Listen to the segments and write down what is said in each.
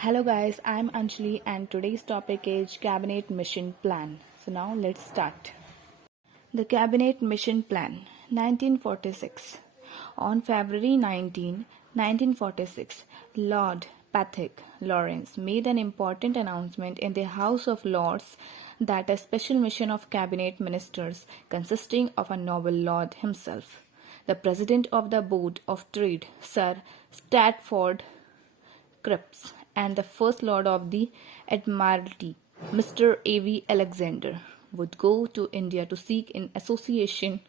Hello guys, I'm Anjali and today's topic is Cabinet Mission Plan. So now let's start. The Cabinet Mission Plan 1946. On February 19, 1946, Lord Patrick Lawrence made an important announcement in the House of Lords that a special mission of cabinet ministers consisting of a noble lord himself, the President of the Board of Trade, Sir Stafford Cripps, and the First Lord of the Admiralty, Mr. A.V. Alexander, would go to India to seek, in association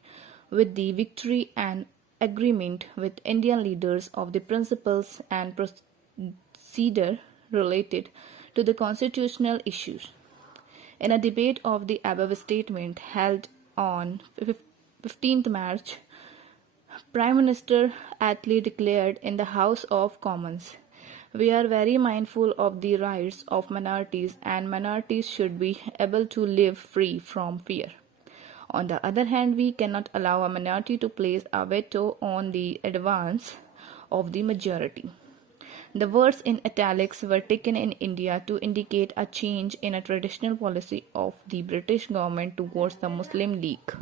with the Victory, an agreement with Indian leaders of the principles and procedure related to the constitutional issues. In a debate of the above statement held on 15th March, Prime Minister Attlee declared in the House of Commons, "We are very mindful of the rights of minorities, and minorities should be able to live free from fear. On the other hand, we cannot allow a minority to place a veto on the advance of the majority." The words in italics were taken in India to indicate a change in a traditional policy of the British government towards the Muslim League.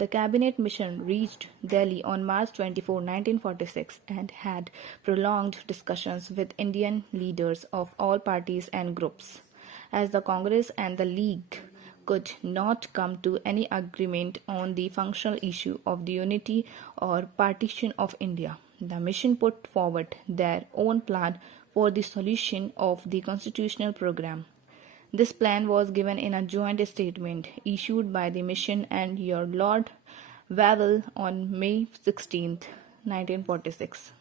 The cabinet mission reached Delhi on March 24, 1946, and had prolonged discussions with Indian leaders of all parties and groups. As the Congress and the League could not come to any agreement on the functional issue of the unity or partition of India, the mission put forward their own plan for the solution of the constitutional program. This plan was given in a joint statement issued by the mission and your Lord Wavell on May 16, 1946.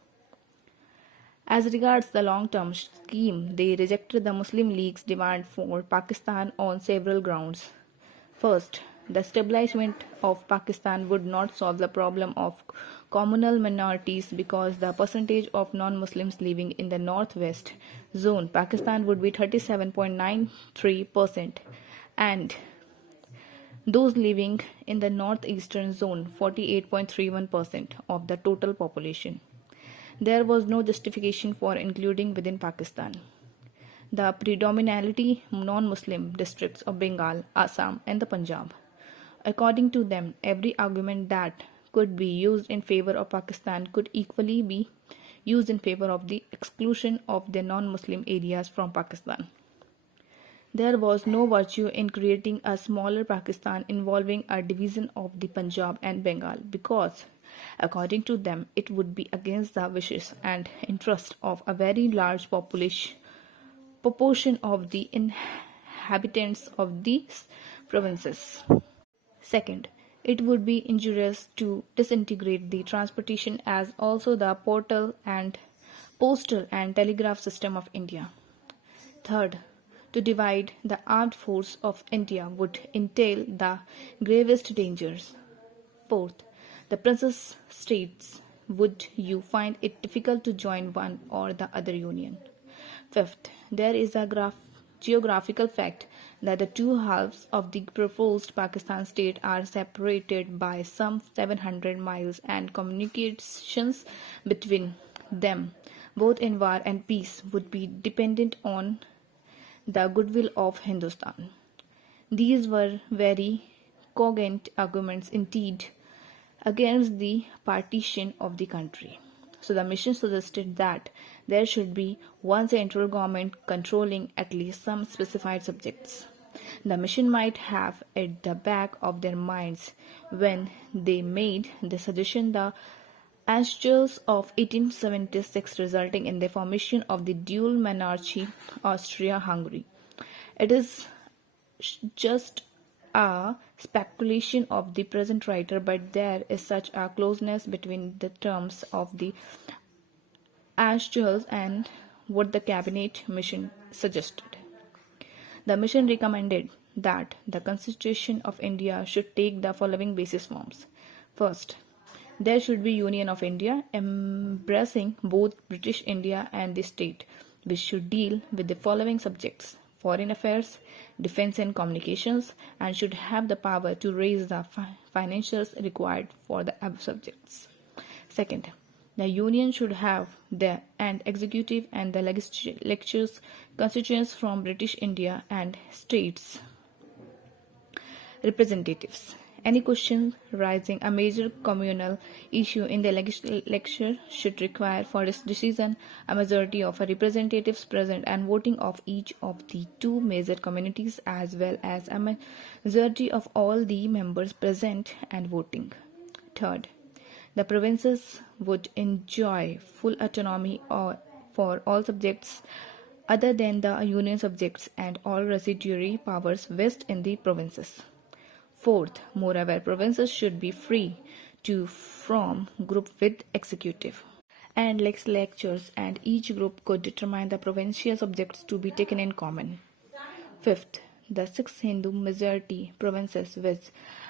As regards the long-term scheme, they rejected the Muslim League's demand for Pakistan on several grounds. First, the establishment of Pakistan would not solve the problem of communal minorities because the percentage of non-Muslims living in the northwest zone, Pakistan, would be 37.93%, and those living in the northeastern zone, 48.31% of the total population. There was no justification for including within Pakistan the predominantly non-Muslim districts of Bengal, Assam, and the Punjab. According to them, every argument that could be used in favor of Pakistan could equally be used in favor of the exclusion of the non-Muslim areas from Pakistan. There was no virtue in creating a smaller Pakistan involving a division of the Punjab and Bengal because, according to them, it would be against the wishes and interests of a very large proportion of the inhabitants of these provinces. Second, it would be injurious to disintegrate the transportation as also the postal and telegraph system of India. Third, to divide the armed force of India would entail the gravest dangers. Fourth, the Princess States would you find it difficult to join one or the other union. Fifth, there is a geographical fact that the two halves of the proposed Pakistan state are separated by some 700 miles and communications between them, both in war and peace, would be dependent on the goodwill of Hindustan. These were very cogent arguments indeed against the partition of the country. So the mission suggested that there should be one central government controlling at least some specified subjects. The mission might have at the back of their minds when they made the suggestion the Anschluss of 1876 resulting in the formation of the dual monarchy Austria-Hungary. It is just a speculation of the present writer, but there is such a closeness between the terms of the Anschluss and what the cabinet mission suggested. The mission recommended that the Constitution of India should take the following basis forms. First, there should be Union of India embracing both British India and the state, which should deal with the following subjects: foreign affairs, defense and communications, and should have the power to raise the financials required for the above subjects. Second, The union should have the and executive and the legislatures constituents from British India and states representatives. Any question raising a major communal issue in the legislature should require for its decision a majority of representatives present and voting of each of the two major communities as well as a majority of all the members present and voting. Third, the provinces would enjoy full autonomy for all subjects other than the union subjects and all residuary powers vested in the provinces. Fourth, moreover, provinces should be free to form group with executive and legislatures, and each group could determine the provincial subjects to be taken in common. Fifth, the six Hindu majority provinces with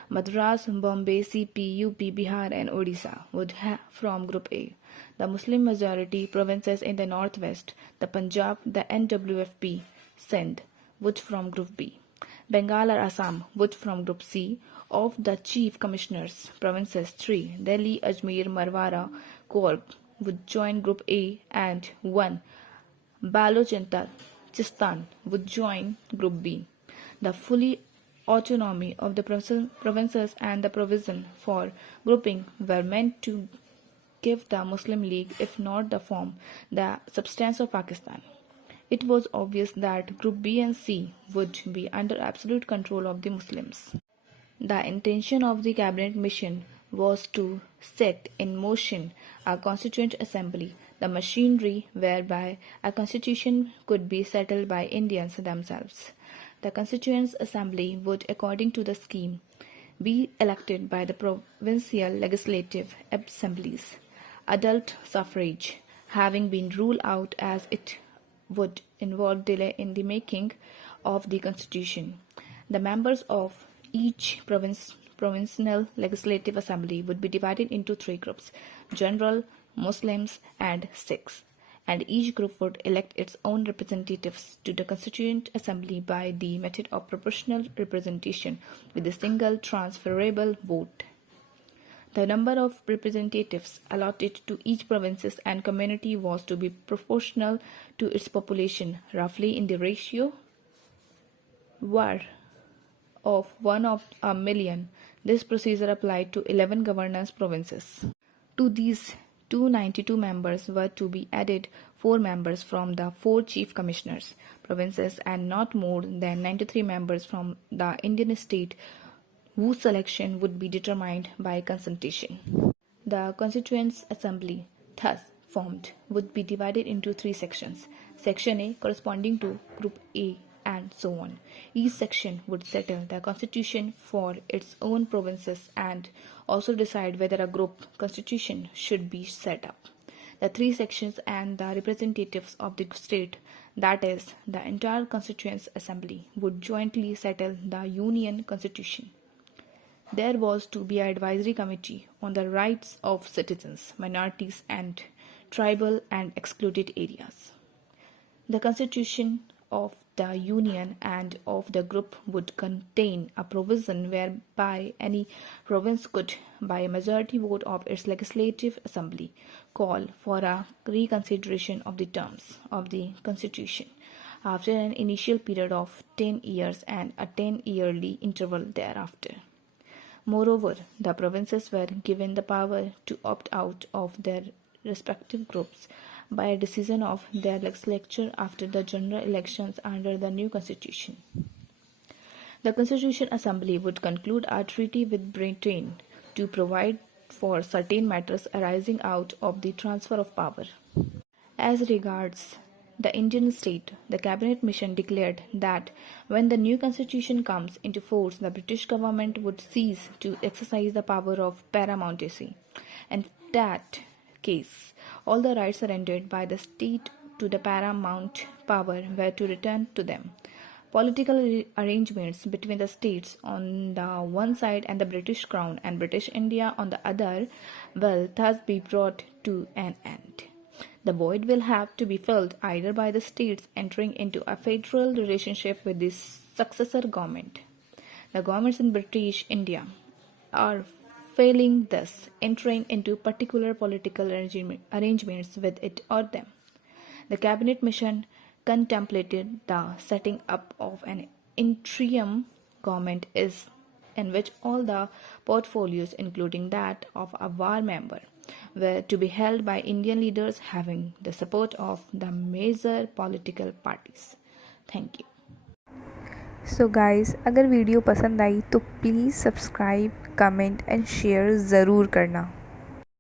Madras, Bombay, CP, UP, Bihar, and Odisha would have from Group A. The Muslim majority provinces in the northwest, the Punjab, the NWFP, Sindh, would from Group B. Bengal or Assam would from Group C. Of the Chief Commissioners, provinces 3, Delhi, Ajmer, Marwara, Korg would join Group A, and 1, Balochistan would join Group B. The fully autonomy of the provinces and the provision for grouping were meant to give the Muslim League, if not the form, the substance of Pakistan. It was obvious that Group B and C would be under absolute control of the Muslims. The intention of the cabinet mission was to set in motion a constituent assembly, the machinery whereby a constitution could be settled by Indians themselves. The Constituent Assembly would, according to the scheme, be elected by the provincial legislative assemblies. Adult suffrage having been ruled out as it would involve delay in the making of the constitution. The members of each provincial legislative assembly would be divided into 3 groups: general, Muslims, and Sikhs, and each group would elect its own representatives to the Constituent Assembly by the method of proportional representation with a single transferable vote. The number of representatives allotted to each province and community was to be proportional to its population, roughly in the ratio of 1 of a million. This procedure applied to 11 governance provinces. To these 292 members were to be added 4 members from the 4 chief commissioners provinces and not more than 93 members from the Indian state, whose selection would be determined by consultation. The Constituent Assembly, thus formed, would be divided into 3 sections. Section A corresponding to Group A, and so on. Each section would settle the constitution for its own provinces and also decide whether a group constitution should be set up. The 3 sections and the representatives of the state, that is, the entire Constituent Assembly, would jointly settle the Union Constitution. There was to be an advisory committee on the rights of citizens, minorities, and tribal and excluded areas. The Constitution of the Union and of the group would contain a provision whereby any province could, by a majority vote of its legislative assembly, call for a reconsideration of the terms of the Constitution after an initial period of 10 years and a 10-yearly interval thereafter. Moreover, the provinces were given the power to opt out of their respective groups by a decision of their legislature after the general elections under the new constitution. The Constitution Assembly would conclude a treaty with Britain to provide for certain matters arising out of the transfer of power. As regards the Indian state, the cabinet mission declared that when the new constitution comes into force, the British government would cease to exercise the power of paramountcy, and that case, all the rights surrendered by the state to the paramount power were to return to them. Political arrangements between the states on the one side and the British Crown and British India on the other will thus be brought to an end. The void will have to be filled either by the states entering into a federal relationship with the successor government. The governments in British India are failing this, entering into particular political arrangements with it or them. The cabinet mission contemplated the setting up of an interim government in which all the portfolios, including that of a war member, were to be held by Indian leaders having the support of the major political parties. Thank you. So guys, अगर video पसंद आई तो please subscribe, comment and share ज़रूर करना.